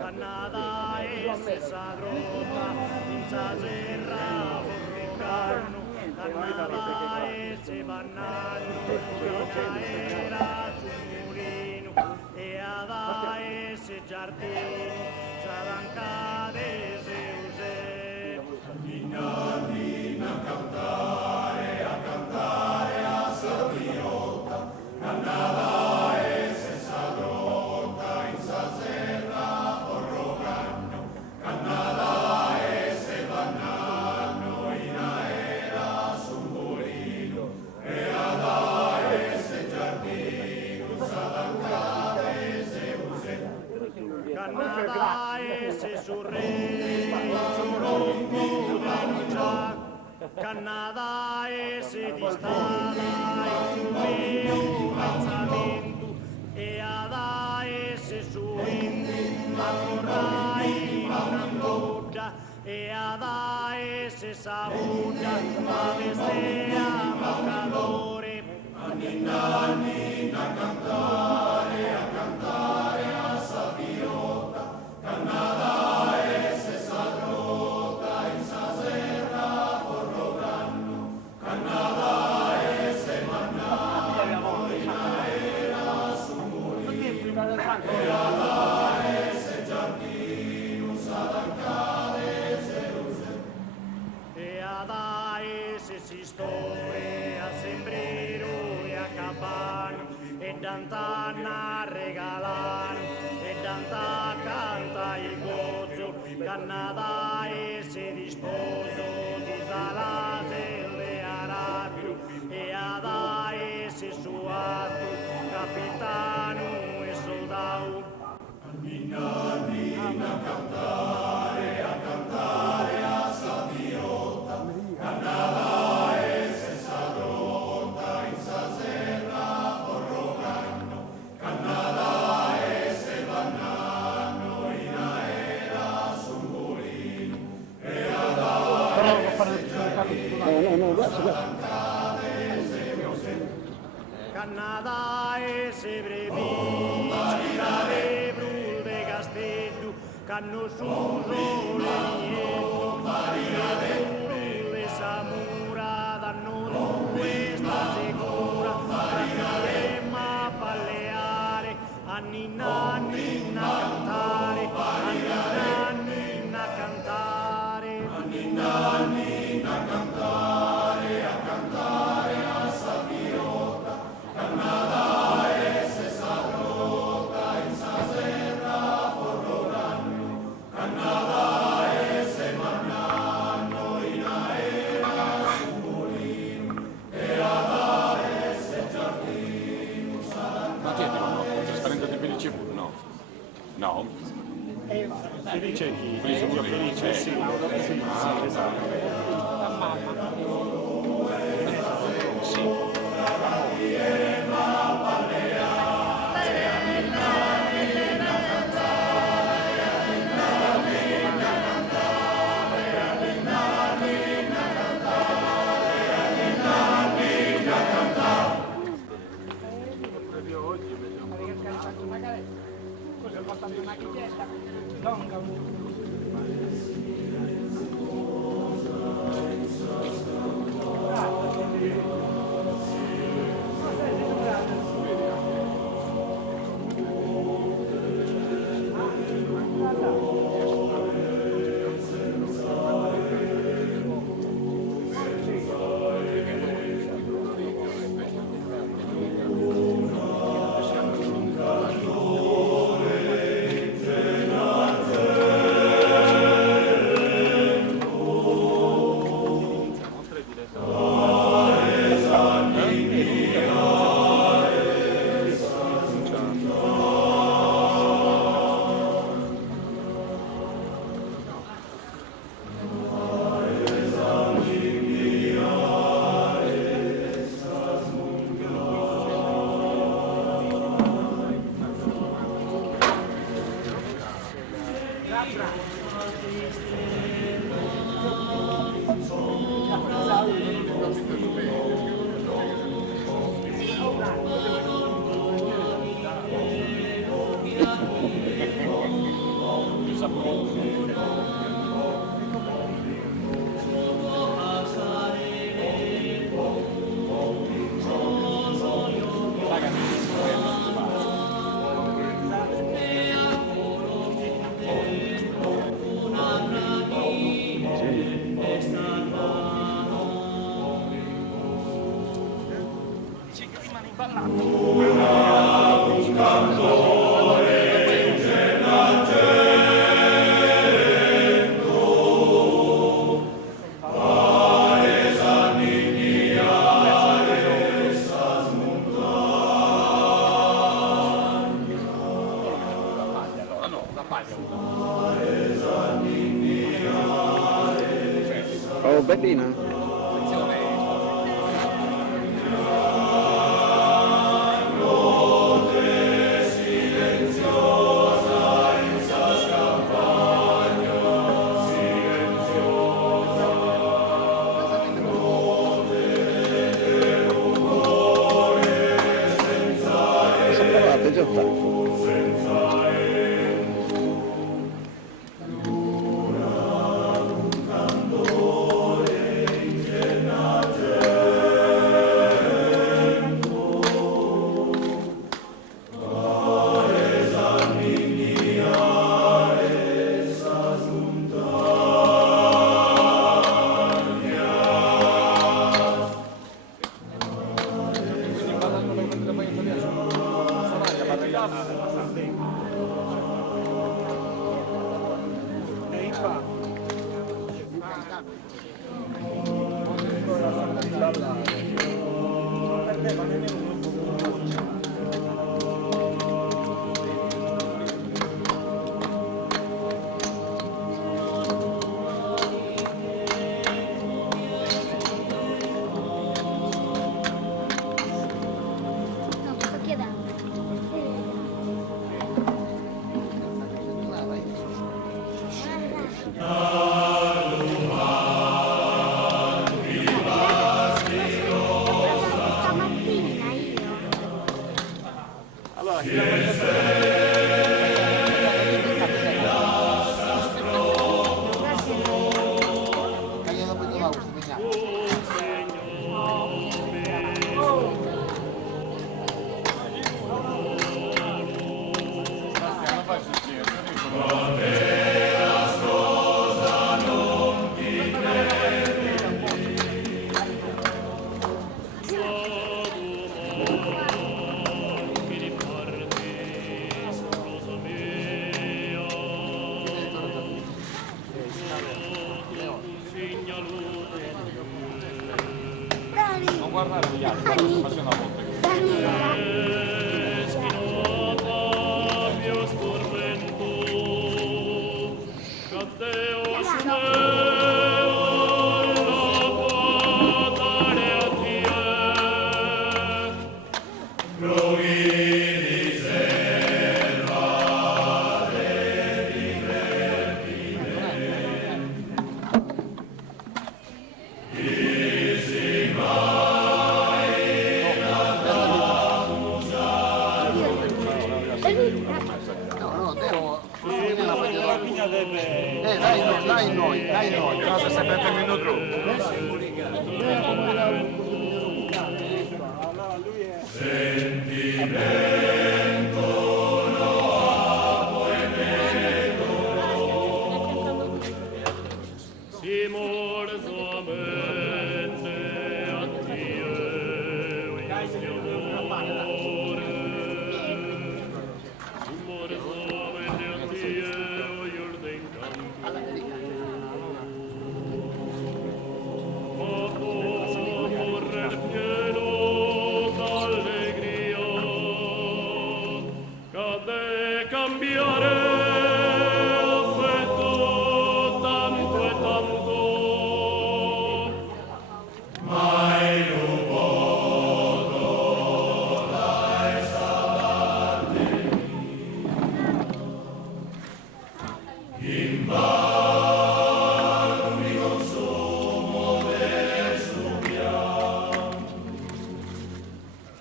Canada e se sadrota, in sa serra forrocarno, Canada e se bannano, era tumulino, e ada e se giardino, s'adancade se use. Nina, Nina, cantare a Saviota, Canada e se sadrota, in sa serra forrocarno, Canada e se bannano, in aera sul e ada e se giardino, s'adancade se use. Canada e se surre, soronco denuncia, Canada e se distala, in mio pensamento, e ada e se suindi, ma corrai in un'angoda, e ada e se sabuda, ma vestea ma calore. Nina, Nina, cantare a Saviota, Canada e se sadrota, in sa serra forroganno, Canada e se mannano, in aera sul mulino, e ada e se giardino, s'adancade se use, e ada e se si store a sembrero e a cabano, e d'antana regalano, e d'anta canta il gozzo, Canada e se disposo di salate le arabio, e ada e se suato, capitano e soldau. Nina, Nina, cantare a Saviota, Canada e se sadrota, in sa serra forroganno, Canada e se bannano, in aera sul mulino, e ada e se giardino, s'adancade se use. Canada e se brevici, cade brul de Castello, canno su sole nietto, Maria de Samura, danno due sta sicura, cantaremma a palleare, a Nina, Nina cantare, a Nina, Nina cantare, a Nina, Nina cantare a Saviota, Canada e se sadrota, in sa serra forroganno, Canada e se mannano, in aera sul mulino, e ada e se giardino, s'adancade. Trasparente di Felice pure, no? No? Felice chi? Felice, sì, esatto. Oh, bellina. Cosa provate già fatto? No, sto chiedendo. Stamattina io. Allora, Dani, Non guardare gli altri, guarda come faccio una volta. Dai noi. Cosa, 70 minuti? allora lui è...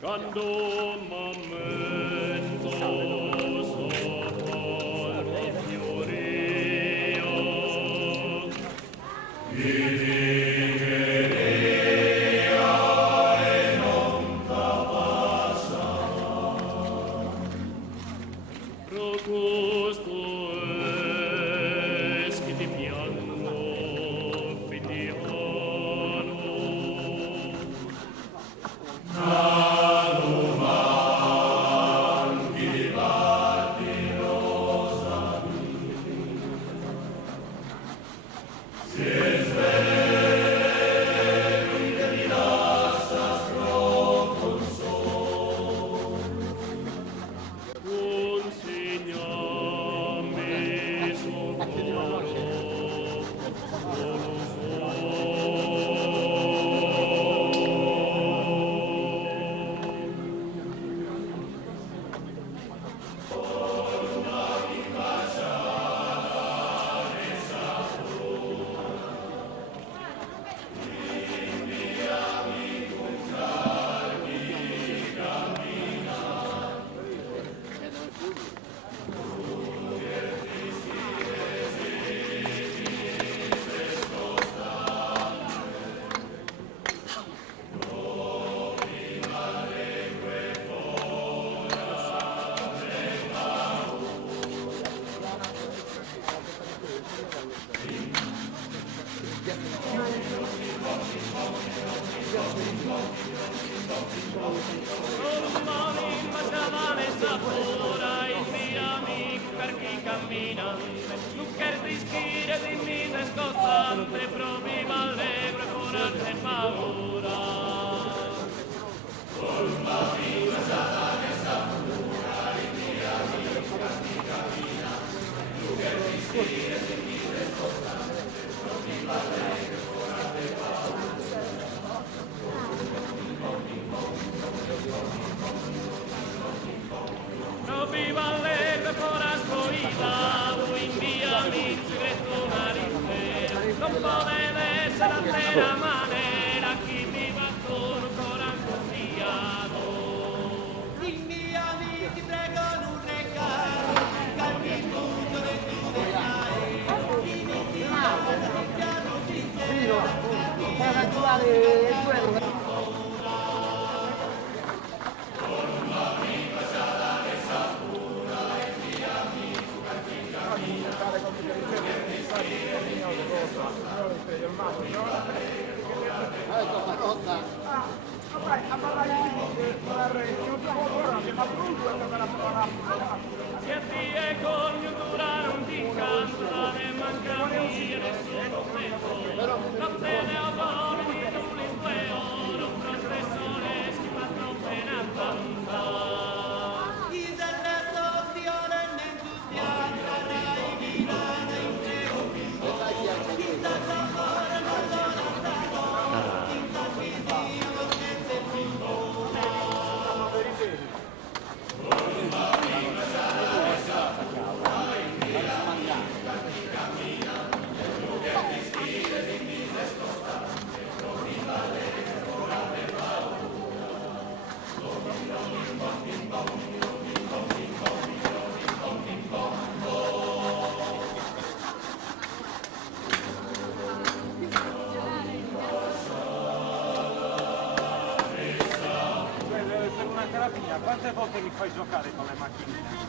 Quando un momento sopra Quante volte mi fai giocare con le macchinine?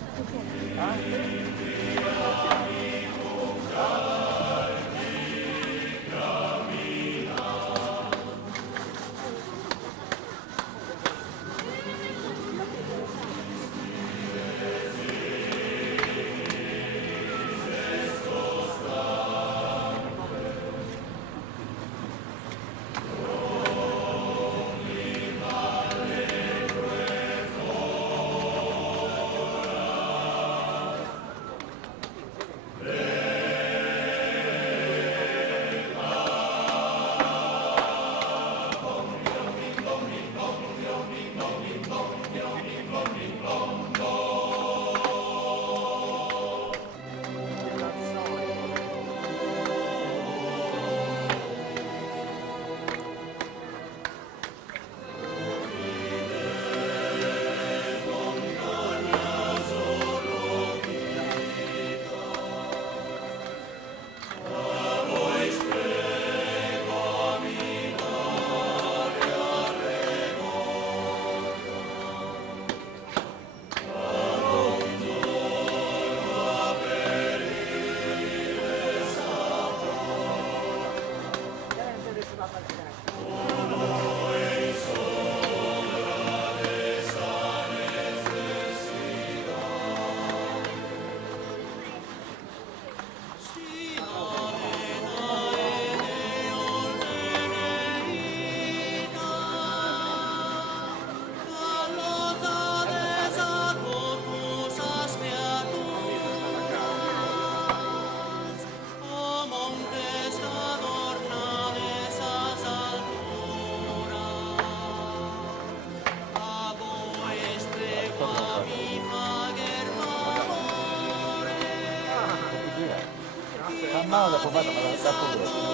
mano da provare, ma da pure.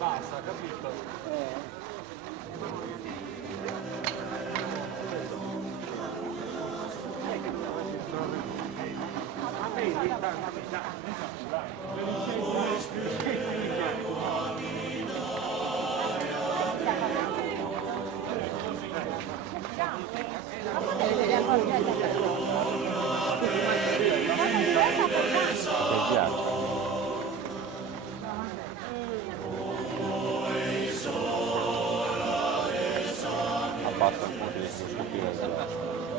Basta, capito? Basta, come devi stupire.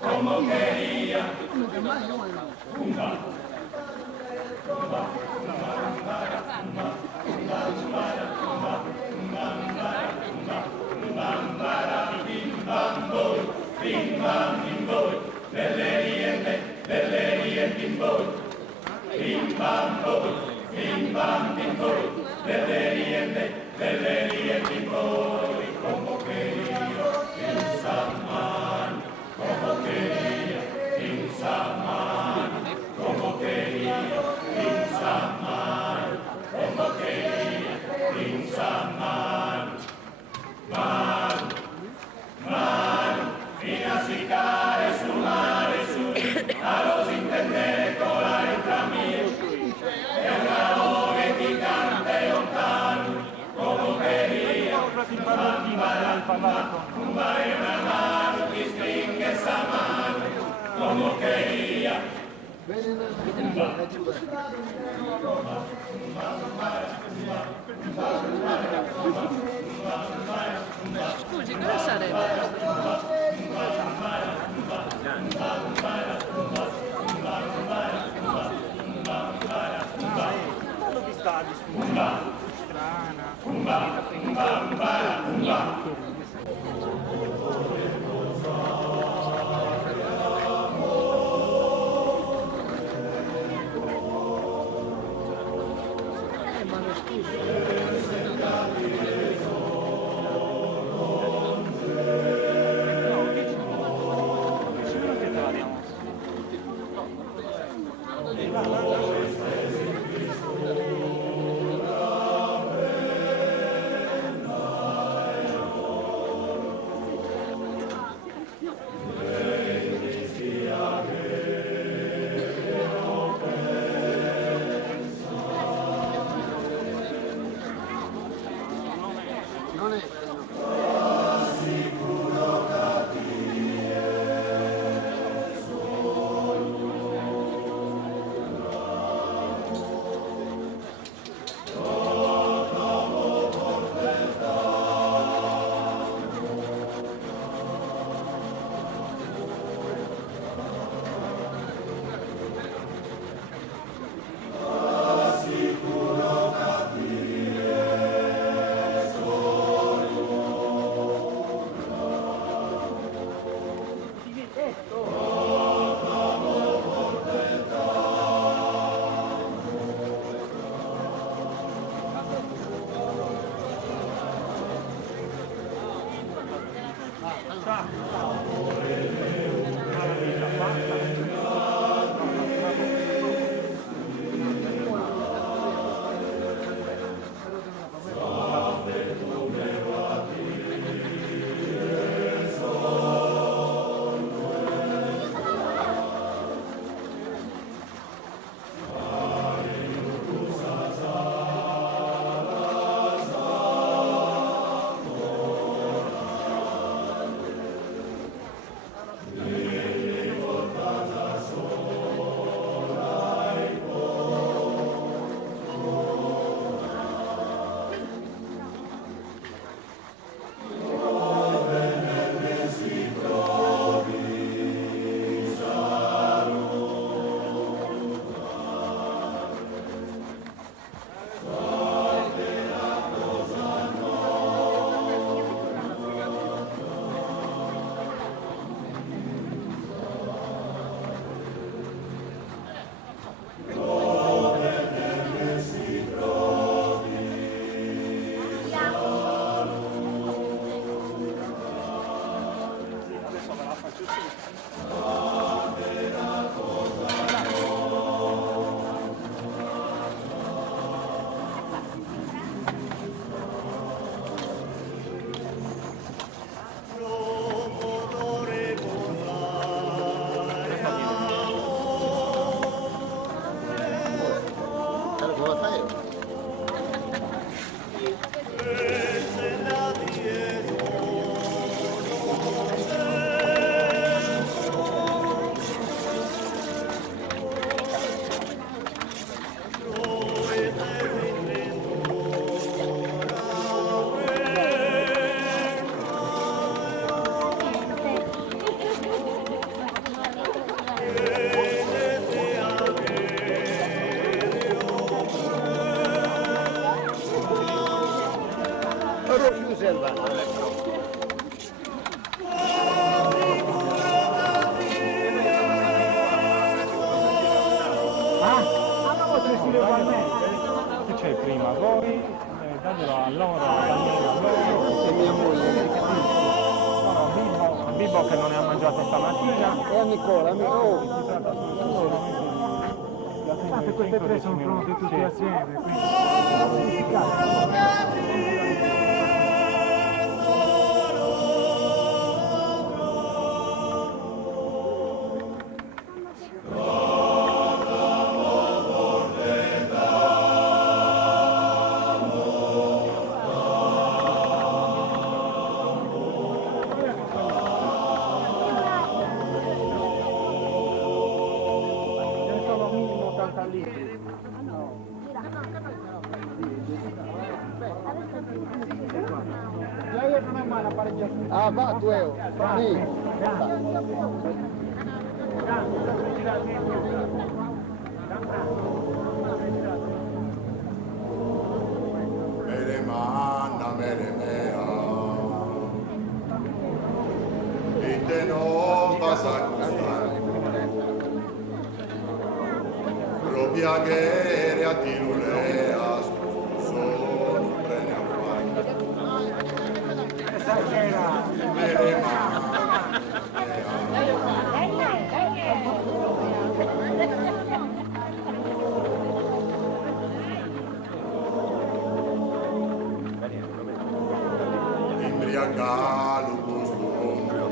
Como quería Scusi, cosa sarebbe? L'ho vista strana. Sicuro che te la diamo. c'è prima? Voi, datelo a loro, almeno a loro. E mia moglie. No, Bibbo che non ne ha mangiato stamattina. E a Nicola, oh. Si tratta solamente di Queste tre sono pronte tutte assieme, quindi... Ah, va, tu euro. Sì. Mere manna, mere mea, ite non vas a costare, propria ghere a tiluleas, sono prene a fare. Mere manna, imbriacato questo mondo,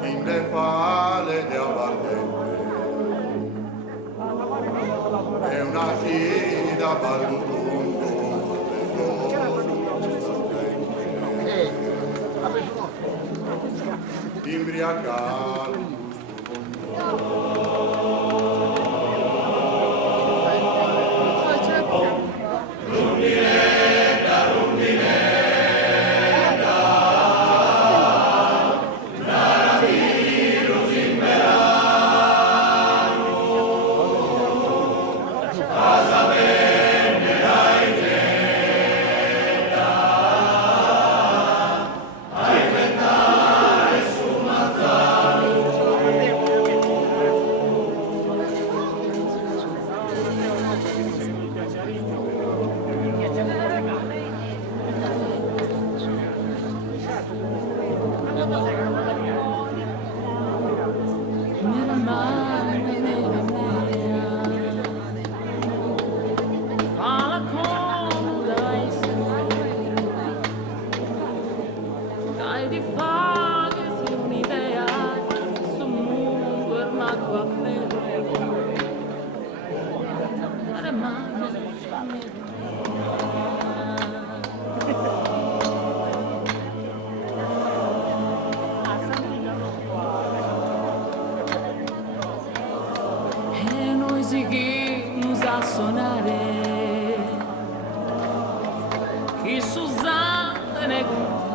tinde fale di abbardente, è una chida ballutondo, imbriacato E noi seguimos a sonare che Suzanne ne contento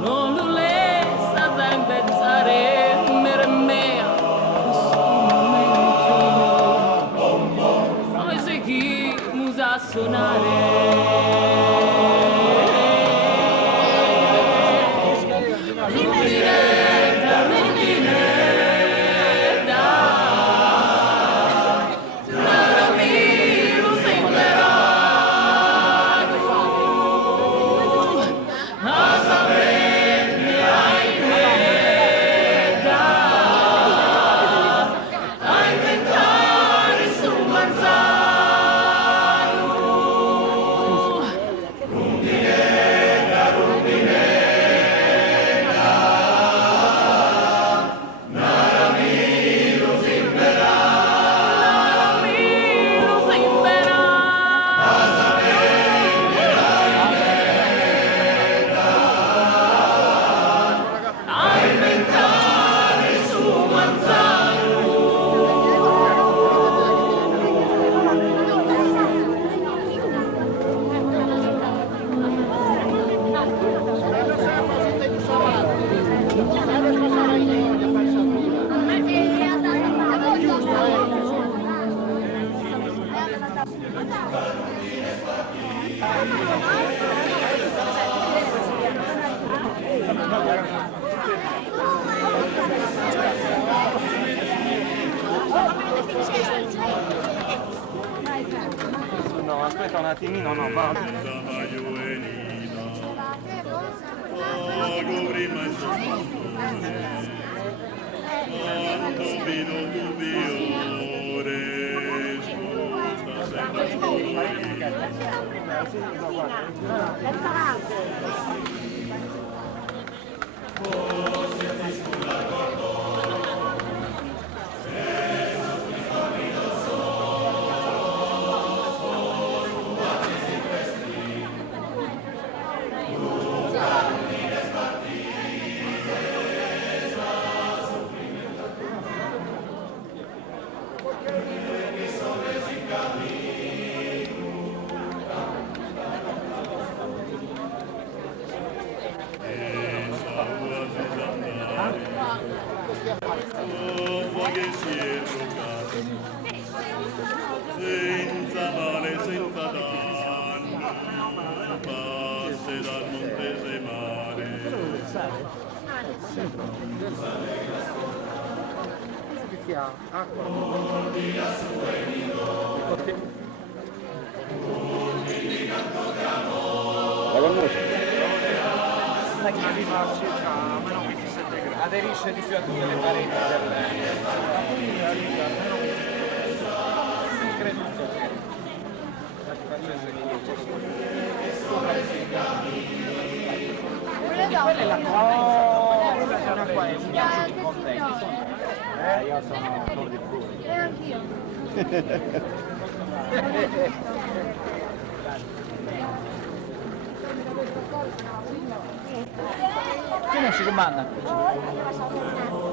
non lo lesa da impezzare per me questo momento noi seguimos a sonare. un attimino, no, va. Senza male, senza danno, passe dal Montesemare. Che ha acqua. La conosci? Arriva a circa meno 27 gradi. Aderisce di più a tutte le pareti creduto che quella è la quella qua è un ghiaccio di contenuti. Io sono solo di più. E anch'io. Chi non si comanda? Oh,